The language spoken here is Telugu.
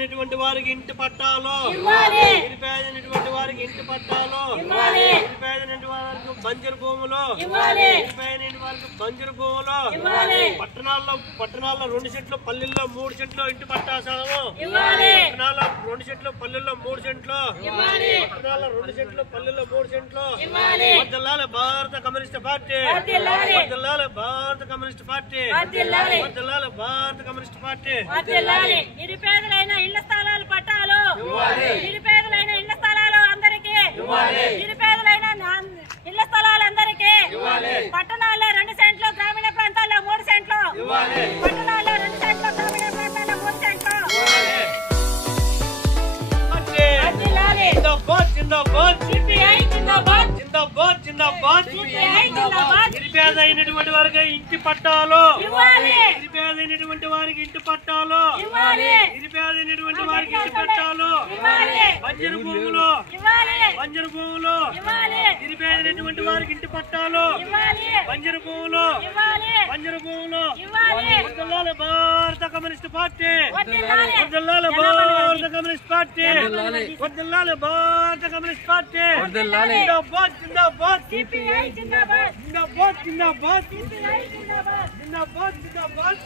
నిరుపేదైనటువంటి వారికి ఇంటి పట్టాలు, నిరుపేదైనటువంటి వారికి ఇంటి పట్టాలు, నిరుపేదైనటువంటి వారికి బంజరు భూములు, నిరుపేదైన వారికి బంజరు భూములు, పట్టణాల్లో 2 సెంట్లు, పల్లెల్లో 3 సెంట్లు ఇంటి పట్టా సాగు, పట్టణాల్లో 2 సెంట్లు, పల్లెల్లో 3 సెంట్లు, పట్టణాల్లో 2 సెంట్లు, పల్లెల్లో 3 సెంట్లు. వర్ధిల్లాలి భారత కమ్యూనిస్ట్ పార్టీ, వర్ధిల్లాలి భారత కమ్యూనిస్ట్ పార్టీ, వర్ధిల్లాలి భారత కమ్యూనిస్ట్ పార్టీ. నిరుపేదలైన ఇళ్ల స్థలాలు పట్టాలు, నిరుపేదలైన ఇళ్ల స్థలాలు అందరికీ, నిరుపేదలైన ఇళ్ల స్థలాలు అందరికీ. పట్టణాల్లో 2 సెంట్లు, గ్రామీణ ప్రాంతాల్లో 3 సెంట్లు, పట్టణాల్లో 2 సెంట్లు, గ్రామీణ ప్రాంతాల్లో 3 సెంట్లు. నిరుపేదైనటువంటి వారికి ఇంటి పట్టాలు, నిరుపేదైనటువంటి వారికి ఇంటి పట్టాలు, నిరుపేదైనటువంటి వారికి ఇంటి పట్టాలు, బంజరు భూములు, బంజరు భూములు, నిరుపేదైనటువంటి వారికి ఇంటి పట్టాలు, బంజరు భూములు, బంజరు భూములు. వర్ధిల్లాలి భారత కమ్యూనిస్ట్ పార్టీ, వర్ధిల్లాలి భారత కమ్యూనిస్ట్ పార్టీ, వర్ధిల్లాలి భారత కమ్యూనిస్ట్ పార్టీ. జిందాబాద్ జిందాబాద్ సిపిఐ జిందాబాద్, జిందాబాద్ జిందాబాద్ సిపిఐ జిందాబాద్, జిందాబాద్ జిందాబాద్.